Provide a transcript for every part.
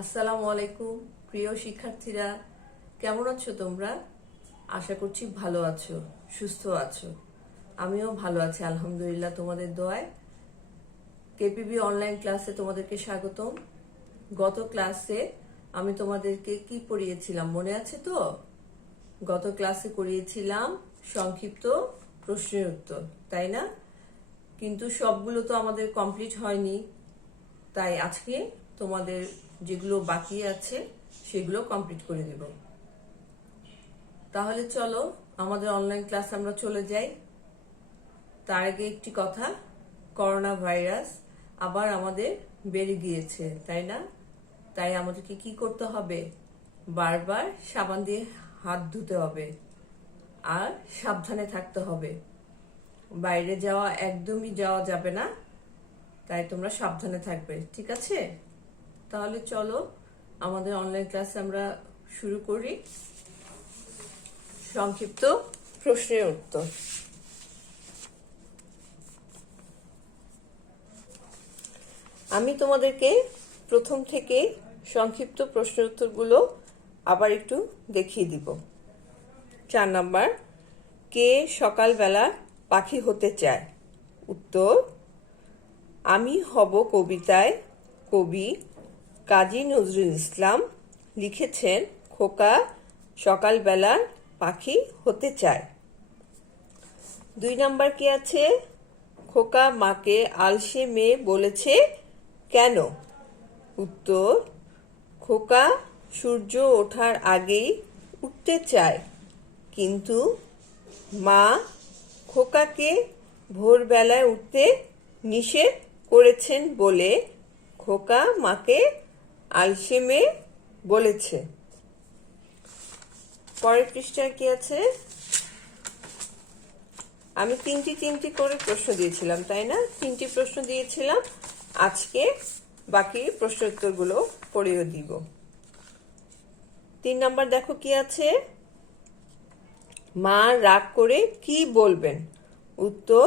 আসসালামু আলাইকুম প্রিয় শিক্ষার্থীরা, কেমন আছো তোমরা? আশা করছি ভালো আছো, সুস্থ আছো। আমিও ভালো আছি আলহামদুলিল্লাহ, তোমাদের দোয়ায়। কেপিবি অনলাইন ক্লাসে তোমাদেরকে স্বাগতম। গত ক্লাসে আমি তোমাদেরকে কি পড়িয়েছিলাম মনে আছে তো? গত ক্লাসে করিয়েছিলাম সংক্ষিপ্ত প্রশ্নের উত্তর, তাই না? কিন্তু সবগুলো তো আমাদের কমপ্লিট হয়নি, তাই আজকে তোমাদের যেগুলো বাকি আছে সেগুলো কমপ্লিট করে দেব। তাহলে চলো আমাদের অনলাইন ক্লাস আমরা চলে যাই। তার আগে একটি কথা, করোনা ভাইরাস আবার আমাদের বেড়ে গিয়েছে, তাই না? তাই আমাদেরকে কি করতে হবে? বারবার সাবান দিয়ে হাত ধুতে হবে আর সাবধানে থাকতে হবে। বাইরে একদমই যাওয়া যাবে না, তাই তোমরা সাবধানে থাকবে, ঠিক আছে? তাহলে চলো আমাদের অনলাইন ক্লাস আমরা শুরু করি। সংক্ষিপ্ত প্রশ্নের উত্তর। আমি তোমাদেরকে প্রথম থেকে সংক্ষিপ্ত প্রশ্নের উত্তরগুলো আবার একটু দেখিয়ে দিব। 4 নাম্বার, কে সকালবেলা পাখি হতে চায়? উত্তর, আমি হব কবিতায় কবি কাজী নজরুল ইসলাম লিখেছেন খোকা সকালবেলার পাখি হতে চায়। 2 নাম্বার কি আছে? খোকা মাকে আলসে মেয়ে বলেছে কেন? উত্তর, খোকা সূর্য ওঠার আগেই উঠতে চায়, কিন্তু মা খোকাকে ভোরবেলায় উঠতে নিষেধ করেছেন বলে খোকা মাকে আলসে মেয়ে বলেছে। পরের পৃষ্ঠায় কি আছে? আমি তিনটি করে প্রশ্ন দিয়েছিলাম, তাই না? 3টি প্রশ্ন দিয়েছিলাম। আজকে বাকি প্রশ্ন উত্তরগুলো পড়িয়ে দিব। 3 নাম্বার দেখো কি আছে? মা রাগ করে কি বলবেন? উত্তর,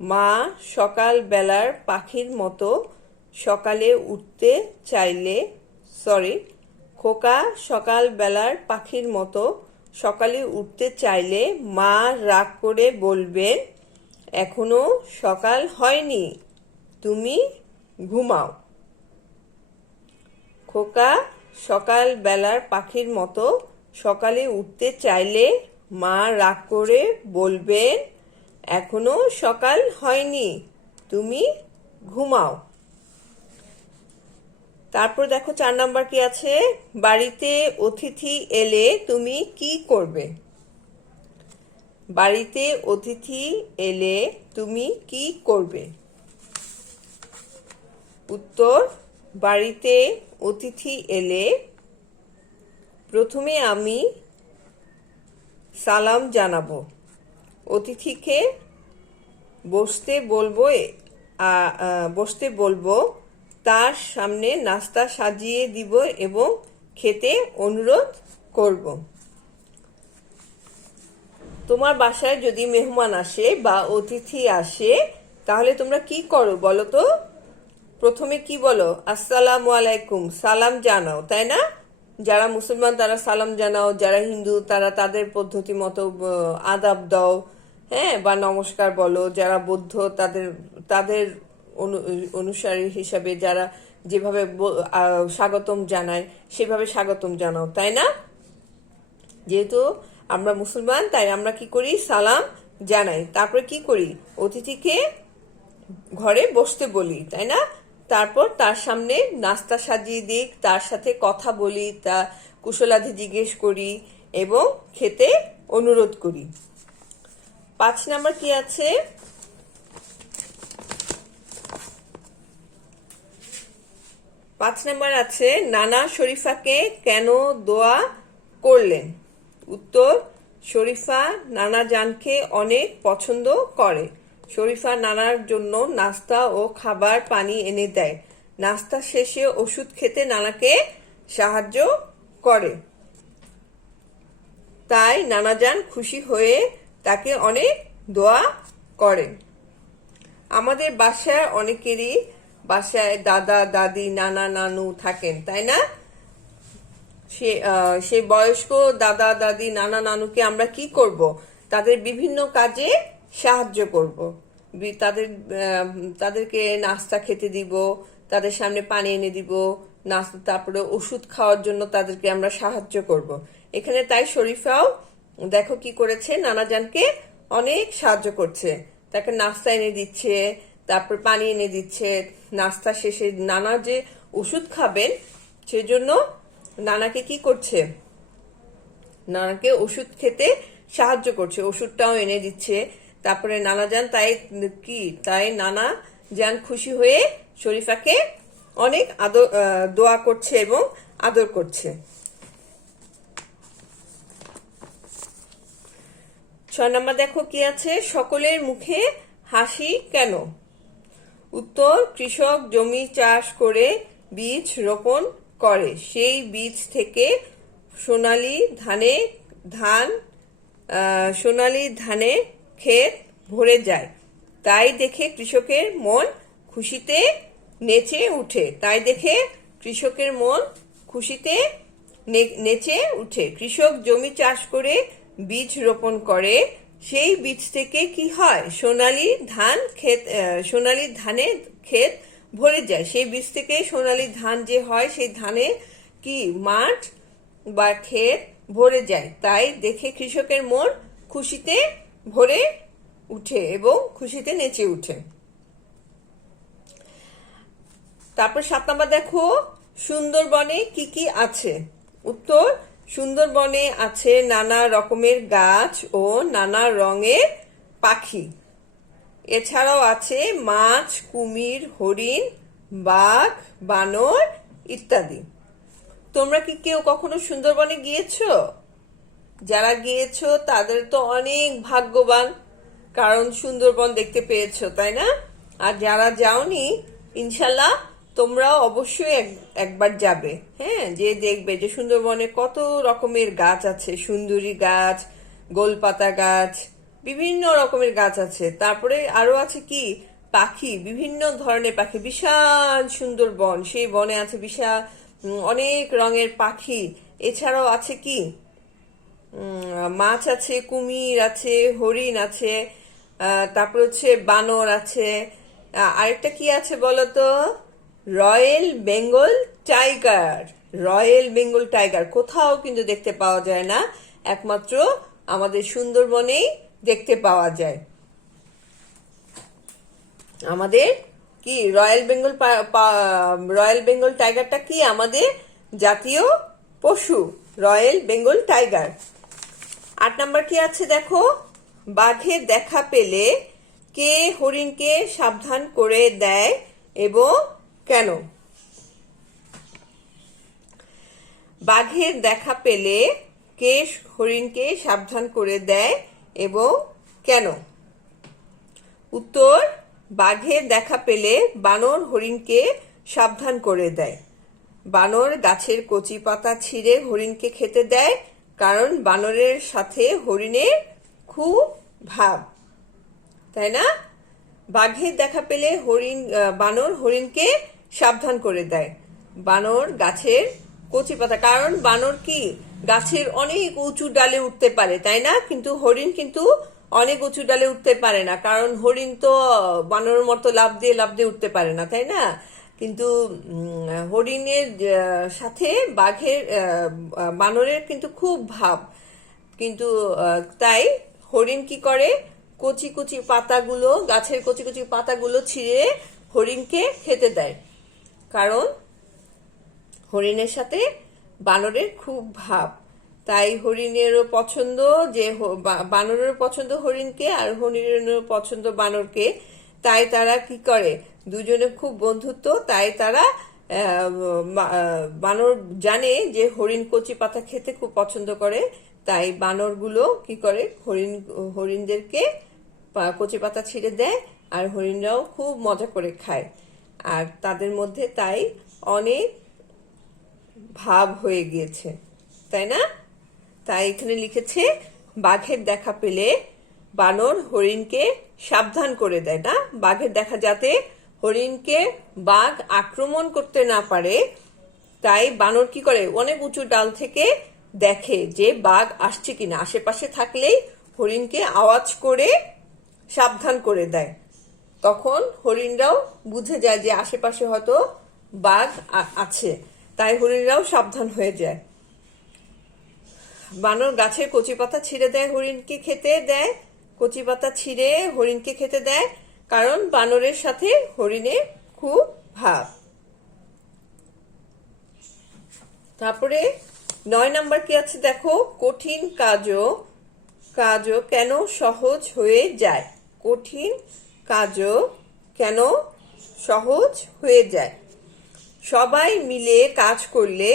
মা সকাল বেলার পাখির মতো সকালে উঠতে চাইলে খোকা সকাল বেলার পাখির মতো সকালে উঠতে চাইলে মা রাগ করে বলবেন এখনো সকাল হয়নি, তুমি ঘুমাও। খোকা সকাল বেলার পাখির মতো সকালে উঠতে চাইলে মা রাগ করে বলবেন এখনো সকাল হয়নি, তুমি ঘুমাও। তারপর দেখো 4 নাম্বার কি আছে? বাড়িতে অতিথি এলে তুমি কি করবে? বাড়িতে অতিথি এলে তুমি কি করবে? উত্তর, বাড়িতে অতিথি এলে প্রথমে আমি সালাম জানাবো, অতিথিকে বসতে বলবো, তার সামনে নাস্তা সাজিয়ে দিব এবং খেতে অনুরোধ করব। তোমার বাসায় যদি মেহমান আসে বা অতিথি আসে তাহলে তোমরা কি করো বলো তো? প্রথমে কি বলো? আসসালামু আলাইকুম, সালাম জানাও, তাই না? যারা মুসলমান তারা সালাম জানাও, যারা হিন্দু তারা তাদের পদ্ধতি মতো আদাব দাও, হ্যাঁ, বা নমস্কার বলো। যারা বৌদ্ধ তাদের অনুসারী হিসাবে যারা যেভাবে স্বাগতম জানায় সেভাবে স্বাগতম জানাও, তাই না? যেহেতু আমরা মুসলমান তাই আমরা কি করি? সালাম জানাই। তারপরে কি করি? অতিথিকে ঘরে বসতে বলি, তাই না? তারপর তার সামনে নাস্তা সাজিয়ে দিই, তার সাথে কথা বলি, তা কুশলাদি জিজ্ঞেস করি এবং খেতে অনুরোধ করি। 5 নাম্বার কি আছে? 5 নাম্বার আছে নানা শরীফাকে কেন দোয়া করলেন? উত্তর, শরীফা নানা জানকে অনেক পছন্দ করে। শরীফা নানার জন্য নাস্তা ও খাবার পানি এনে দেয়। নাস্তা শেষে ওষুধ খেতে নানাকে সাহায্য করে, তাই নানাজান খুশি হয়ে তাকে অনেক দোয়া করে। আমাদের বাসায় অনেকেরই বাসায় দাদা দাদি নানা নানু থাকেন, তাই না? সেই বয়স্ক দাদা দাদি নানা নানুকে আমরা কি করব, তাদের বিভিন্ন কাজে সাহায্য করব। তাদেরকে নাস্তা খেতে দিব, তাদের সামনে পানি এনে দিব, নাস্তা, তারপরে ওষুধ খাওয়ার জন্য তাদেরকে আমরা সাহায্য করব। এখানে তাই শরীফাও দেখো কি করেছে, নানাজানকে অনেক সাহায্য করছে, তাকে নাস্তা এনে দিচ্ছে, তারপর পানি এনে দিচ্ছে। নাস্তা শেষে নানা যে ওষুধ খাবেন সেজন্য নানাকে কি করছে, নানাকে ওষুধ খেতে সাহায্য করছে, ওষুধটাও এনে দিচ্ছে। তারপরে নানাজান তাই নানা জান খুশি হয়ে শরীফাকে অনেক দোয়া করছে এবং আদর করছে। 6 নম্বর দেখো কি আছে, সকলের মুখে হাসি কেন? উত্তর, কৃষক জমি চাষ করে বীজ রোপণ করে, সেই বীজ থেকে সোনালী ধানে ক্ষেত ভরে যায়, তাই দেখে কৃষকের মন খুশিতে নেচে উঠে। কৃষক জমি চাষ করে বীজ রোপণ করে, সেই বীজ থেকে কি হয়, সোনালী ধানে ক্ষেত ভরে যায়। সেই বীজ থেকে সোনালী ধান যে হয়, সেই ধানে কি মাঠ বা ক্ষেত ভরে যায়, তাই দেখে কৃষকের মন খুশিতে ভরে উঠে এবং খুশিতে নেচে উঠে। তারপর 7 নম্বর দেখো, সুন্দরবনে কি কি আছে? উত্তর, সুন্দরবনে আছে নানা রকমের গাছ ও নানা রঙের পাখি, এছাড়াও আছে মাছ, কুমির, হরিণ, বাঘ, বানর ইত্যাদি। তোমরা কি কেউ কখনো সুন্দরবনে গিয়েছো? যারা গিয়েছো তাদের তো অনেক ভাগ্যবান, কারণ সুন্দরবন দেখতে পেয়েছো, তাই না? আর যারা যাওনি, ইনশাল্লাহ তোমরাও অবশ্যই একবার যাবে। হ্যাঁ, যে দেখবে যে সুন্দরবনে কত রকমের গাছ আছে, সুন্দরী গাছ, গোলপাতা গাছ, বিভিন্ন রকমের গাছ আছে। তারপরে আরো আছে কি, পাখি, বিভিন্ন ধরনের পাখি, বিশাল সুন্দর বন, সেই বনে আছে বিশাল অনেক রঙের পাখি। এছাড়াও আছে কি, মাছ আছে, কুমির আছে, হরিণ আছে, তারপর হচ্ছে বানর আছে, আরেকটা কি আছে বলতো, রয়্যাল বেঙ্গল টাইগার কোথাও কিন্তু দেখতে পাওয়া যায় না, একমাত্র আমাদের সুন্দরবনেই দেখতে পাওয়া যায়। আমাদের কি রয়্যাল বেঙ্গল টাইগারটা কি আমাদের জাতীয় পশু, রয়্যাল বেঙ্গল টাইগার। 8 নম্বর কি আছে দেখো, বাঘের দেখা পেলে কে হরিণকে সাবধান করে দেয় এবং কেন? বাঘের দেখা পেলে কে হরিণকে সাবধান করে দেয় এবং কেন? উত্তর, বাঘের দেখা পেলে বানর হরিণকে সাবধান করে দেয়। বানর গাছের কচি পাতা ছিঁড়ে হরিণকে খেতে দেয়, কারণ বানরের সাথে হরিণের খুব ভাব, তাই না? বাঘের দেখা পেলে বানর হরিণকে সাবধান করে দেয়। বানর গাছের কচি পাতা, কারণ বানর কি গাছের অনেক উঁচু ডালে উঠতে পারে, তাই না? কিন্তু হরিণ কিন্তু অনেক উঁচু ডালে উঠতে পারে না, কারণ হরিণ তো বানরের মতো লাফ দিয়ে উঠতে পারে না, তাই না? কিন্তু হরিণের সাথে বানরের কিন্তু খুব ভাব, কিন্তু তাই হরিণ কি করে, কচি কচি পাতাগুলো, গাছের কচি কচি পাতাগুলো ছিঁড়ে হরিণকে খেতে দেয়, কারণ হরিণের সাথে বানরের খুব ভাব। তাই হরিণেরও পছন্দ বানরেরও পছন্দ হরিণকে, আর হরিণেরও পছন্দ বানরকে। তাই তারা কি করে, দুজনে খুব বন্ধুত্ব। তাই তারা বানর জানে যে হরিণ কচি পাতা খেতে খুব পছন্দ করে, তাই বানরগুলো কি করে, হরিণদেরকে কচি পাতা ছিঁড়ে দেয়, আর হরিণরাও খুব মজা করে খায়। আর তাদের মধ্যে তাই অনেক ভাব হয়ে গিয়েছে, তাই না? তাই এখানে লিখেছে, বাঘের দেখা পেলে বানর হরিণকে সাবধান করে দেয়, না? বাঘের দেখা, যাতে হরিণকে বাঘ আক্রমণ করতে না পারে, তাই বানর কি করে, অনেক উঁচু ডাল থেকে দেখে যে বাঘ আসছে কিনা। আশেপাশে থাকলেই হরিণকে আওয়াজ করে সাবধান করে দেয়। তখন হরিণরাও বুঝে যায় যে আশেপাশে হয়তো বাঘ আছে, তাই হরিণরাও সাবধান হয়ে যায়। বানর গাছের কচি পাতা ছিঁড়ে দেয়, হরিণকে খেতে দেয়। কচি পাতা ছিঁড়ে হরিণকে খেতে দেয়, কারণ বানরের সাথে হরিণের খুব ভাব। তারপরে 9 নাম্বার কি আছে দেখো, কঠিন কাজও কাজও কেন সহজ হয়ে যায়। কঠিন কাজও কেন সহজ হয়ে যায়। সবাই মিলে কাজ করলে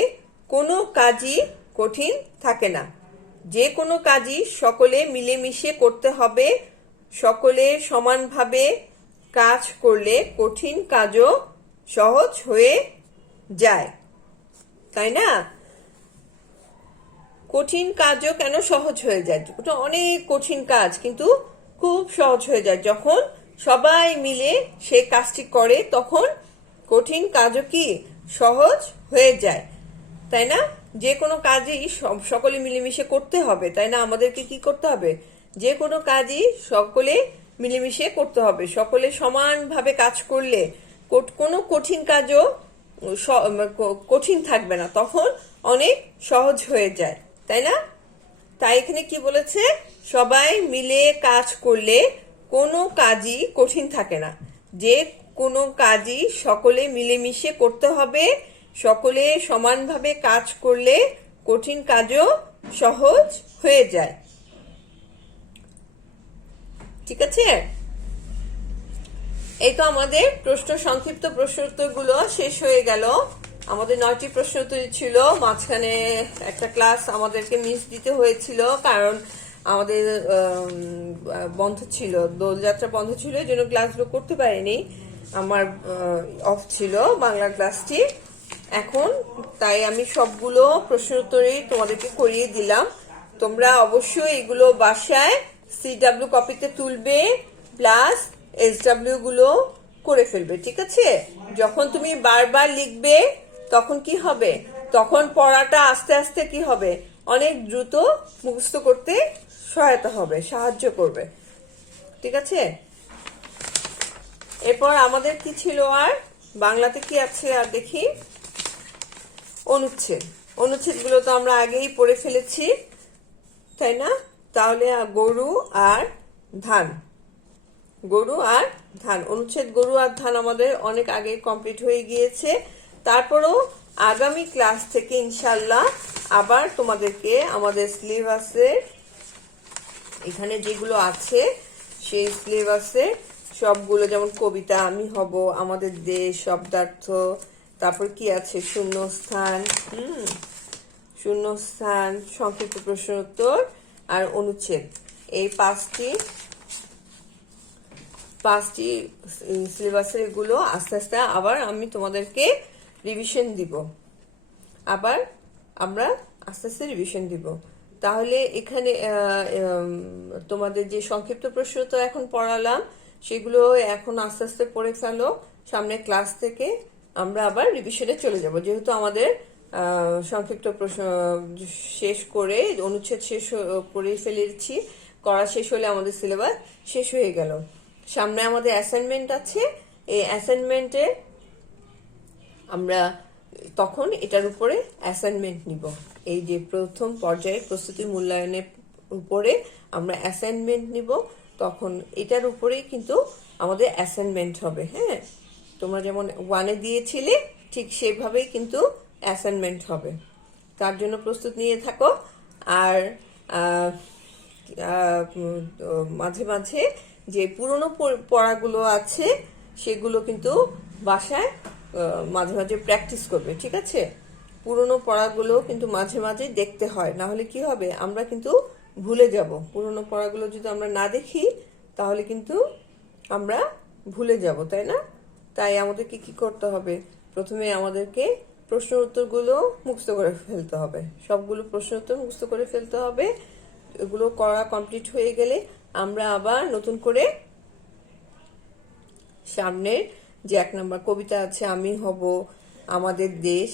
কোনো কাজই কঠিন থাকে না। যে কোনো কাজই সকলে মিলেমিশে করতে হবে। সকলে সমানভাবে কাজ করলে কঠিন কাজও সহজ হয়ে যায়, তাই না? কঠিন কাজও কেন সহজ হয়ে যায়, ওটা অনেক কঠিন কাজ কিন্তু খুব সহজ হয়ে যায়। যখন সবাই মিলে সে কাজটি করে তখন কঠিন কাজও কি সহজ হয়ে যায়, তাই না? যে কোনো কাজই সকলে মিলেমিশে করতে হবে, তাই না? আমাদেরকে কি করতে হবে, যে কোনো কাজই সকলে মিলেমিশে করতে হবে। সকলে সমানভাবে কাজ করলে কোনো কঠিন কাজও কঠিন থাকবে না, তখন অনেক সহজ হয়ে যায়, তাই না? তাই এখানে কি বলেছে, সবাই মিলে কাজ করলে কোনো কাজই কঠিন থাকে না। যে কোনো কাজই সকলে মিলেমিশে করতে হবে। সকলে সমানভাবে কাজ করলে কঠিন কাজও সহজ হয়ে যায়। ঠিক আছে, এই তো আমাদের সংক্ষিপ্ত প্রশ্ন উত্তরগুলো শেষ হয়ে গেল। আমাদের 9টি প্রশ্ন উত্তর ছিল। মাঝখানে একটা ক্লাস আমাদেরকে মিস দিতে হয়েছিল, কারণ আমাদের বন্ধ ছিল, দোলযাত্রা বন্ধ ছিল, এই জন্য ক্লাসগুলো করতে পারিনি। আমার অফ ছিল বাংলা ক্লাসটি এখন, তাই আমি সবগুলো প্রশ্ন উত্তরই তোমাদেরকে করিয়ে দিলাম। তোমরা অবশ্যই এগুলো বাসায় CW কপিতে তুলবে, প্লাস SW গুলো করে ফেলবে, ঠিক আছে? যখন তুমি বারবার লিখবে তখন কি হবে, তখন পড়াটা আস্তে আস্তে কি হবে, অনেক দ্রুত মুখস্থ করতে সহায়তা হবে, সাহায্য করবে, ঠিক আছে? এরপর আমাদের কি ছিল, আর বাংলাতে কি আছে আর দেখি, অনুচ্ছেদগুলো তো আমরা আগেই পড়ে ফেলেছি, তাই না? তাহলে গরু আর ধান, অনুচ্ছেদ গরু আর ধান আমাদের অনেক আগে কমপ্লিট হয়ে গিয়েছে। তারপরও আগামী ক্লাস থেকে ইনশাল্লাহ আবার তোমাদেরকে আমাদের সিলেবাসের এখানে যেগুলো আছে সেই সিলেবাসে সবগুলো, যেমন কবিতা, আমি হব, আমাদের দেশ, শব্দার্থ, তারপর কি আছে, শূন্যস্থান, সংক্ষিপ্ত প্রশ্ন উত্তর আর অনুচ্ছেদ, এই পাঁচটি সিলেবাসের এগুলো আস্তে আস্তে আবার আমি তোমাদেরকে রিভিশন দিব, আমরা আস্তে আস্তে রিভিশন দিব। তাহলে এখানে তোমাদের যে সংক্ষিপ্ত প্রশ্ন তো এখন পড়ালাম, সেগুলো এখন আস্তে আস্তে পড়ে ফেলো। সামনে ক্লাস থেকে আমরা আবার রিভিশনে চলে যাব, যেহেতু আমাদের সংক্ষিপ্ত প্রশ্ন শেষ করে, অনুচ্ছেদ শেষ করে ফেলেছি, করা শেষ হলে আমাদের সিলেবাস শেষ হয়ে গেল। সামনে আমাদের অ্যাসাইনমেন্ট আছে, এই অ্যাসাইনমেন্টে আমরা তখন এটার উপরে অ্যাসাইনমেন্ট নিব। এই যে প্রথম পর্যায়ের প্রস্তুতি মূল্যায়নের উপরে আমরা অ্যাসাইনমেন্ট নিব, তখন এটার উপরেই কিন্তু আমাদের অ্যাসাইনমেন্ট হবে। হ্যাঁ, তোমরা যেমন 1-এ দিয়েছিলে ঠিক সেভাবেই কিন্তু অ্যাসাইনমেন্ট হবে। তার জন্য প্রস্তুত নিয়ে থাকো। আর মাঝে মাঝে যে পুরনো পড়াগুলো আছে সেগুলো কিন্তু বাসায় মাঝে মাঝে প্র্যাকটিস করবে, ঠিক আছে? পুরনো পড়াগুলো কিন্তু মাঝে মাঝে দেখতে হয়, না হলে কি হবে, আমরা কিন্তু ভুলে যাব। পুরনো পড়াগুলো যদি আমরা না দেখি তাহলে কিন্তু আমরা ভুলে যাব, তাই না? তাই আমাদেরকে কি করতে হবে, প্রথমে আমাদেরকে প্রশ্ন উত্তরগুলো মুখস্থ করে ফেলতে হবে, সবগুলো প্রশ্ন উত্তর মুখস্থ করে ফেলতে হবে। এগুলো করা কমপ্লিট হয়ে গেলে আমরা আবার নতুন করে সামনের যে 1 নম্বর কবিতা আছে, আমি হব, আমাদের দেশ,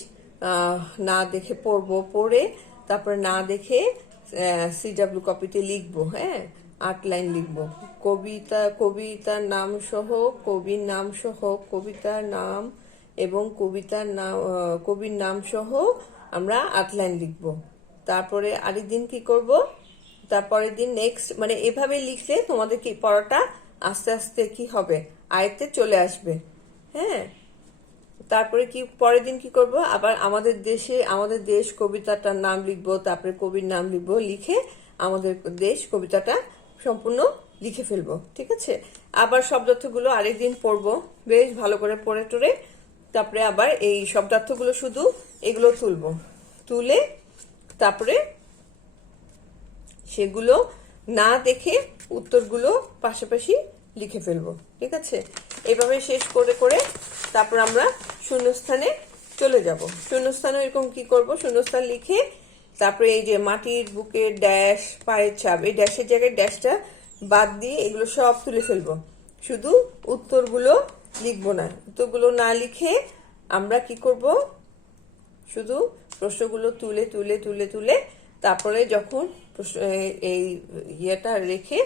না দেখে পড়বো, পড়ে তারপরে না দেখে সিডাব্লিউ কপিতে লিখবো। হ্যাঁ, 8 লাইন লিখবো। কবিতার নাম সহ, কবির নাম সহ, কবিতার নাম এবং কবির নাম সহ আমরা 8 লাইন লিখবো। তারপরে আরেকদিন কি করব, তারপরের দিন নেক্সট, মানে এভাবে লিখলে তোমাদের কি পড়াটা আস্তে আস্তে কি হবে, আয়ত্তে চলে আসবে। হ্যাঁ, তারপরে কি পরের দিন কি করব, আবার আমাদের দেশ কবিতাটার নাম লিখবো, তারপরে কবির নাম লিখবো, লিখে আমাদের দেশ কবিতাটা সম্পূর্ণ লিখে ফেলবো। ঠিক আছে, আবার শব্দার্থগুলো আরেকদিন পড়বো, বেশ ভালো করে পড়ে টরে তারপরে আবার এই শব্দার্থগুলো শুধু এগুলো তুলে তারপরে সেগুলো না দেখে উত্তরগুলো পাশাপাশি লিখে ফেলবো। ঠিক আছে, এভাবে শেষ করে করে তারপর আমরা শূন্যস্থানে চলে যাব। শূন্যস্থানে এরকম কি করব, শূন্যস্থান লিখে তারপরে এই যে মাটির বুকের ড্যাশ, পায়ের ছাপ, এই ড্যাশের জায়গায় ড্যাশটা বাদ দিয়ে এগুলো সব তুলে ফেলবো। শুধু উত্তরগুলো লিখবো না। উত্তরগুলো না লিখে আমরা কি করব, শুধু প্রশ্নগুলো তুলে তুলে তুলে তুলে তারপরে যখন এই ইয়েটা রেখে,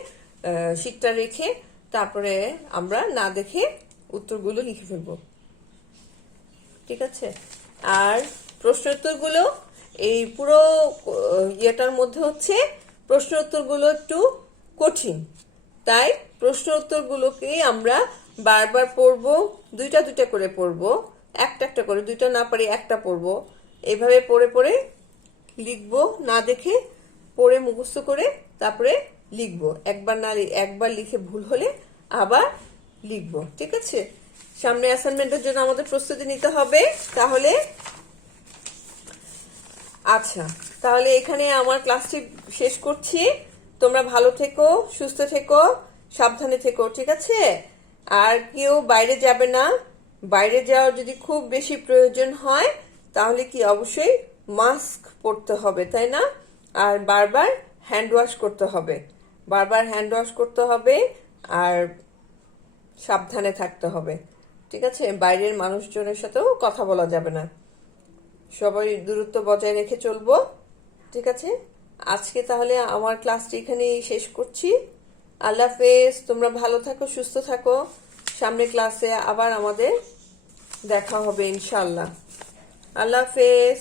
শীটটা রেখে তারপরে আমরা না দেখে উত্তরগুলো লিখে ফেলবো। ঠিক আছে, আর প্রশ্ন উত্তরগুলো এই পুরো ইয়েটার মধ্যে হচ্ছে প্রশ্ন উত্তরগুলো একটু কঠিন, তাই প্রশ্ন উত্তরগুলোকে আমরা বারবার পড়বো, দুইটা দুইটা করে পড়বো, একটা একটা করে, দুইটা না পারি একটা পড়বো, এভাবে পড়ে পড়ে লিখবো, না দেখে পড়ে মুখস্থ করে তারপরে লিখবো। একবার লিখে ভুল হলে আবার লিখবো। ঠিক আছে, সামনে অ্যাসাইনমেন্টের জন্য আমাদের প্রস্তুতি নিতে হবে। তাহলে আচ্ছা, তাহলে এখানে আমার ক্লাসটি শেষ করছি। তোমরা ভালো থেকো, সুস্থ থেকো, সাবধানে থেকো। ঠিক আছে, আর কেউ বাইরে যাবে না। বাইরে যাওয়ার যদি খুব বেশি প্রয়োজন হয় তাহলে কি অবশ্যই মাস্ক পরতে হবে, তাই না? আর বারবার হ্যান্ড ওয়াশ করতে হবে, আর সাবধানে থাকতে হবে। ঠিক আছে, বাইরের মানুষজনের সাথেও কথা বলা যাবে না, সবাই দূরত্ব বজায় রেখে চলবো। ঠিক আছে, আজকে তাহলে আমার ক্লাসটি এখানেই শেষ করছি। আল্লাহ হাফেজ, তোমরা ভালো থাকো, সুস্থ থাকো। সামনের ক্লাসে আবার আমাদের দেখা হবে ইনশাল্লাহ। আল্লাহ হাফেজ।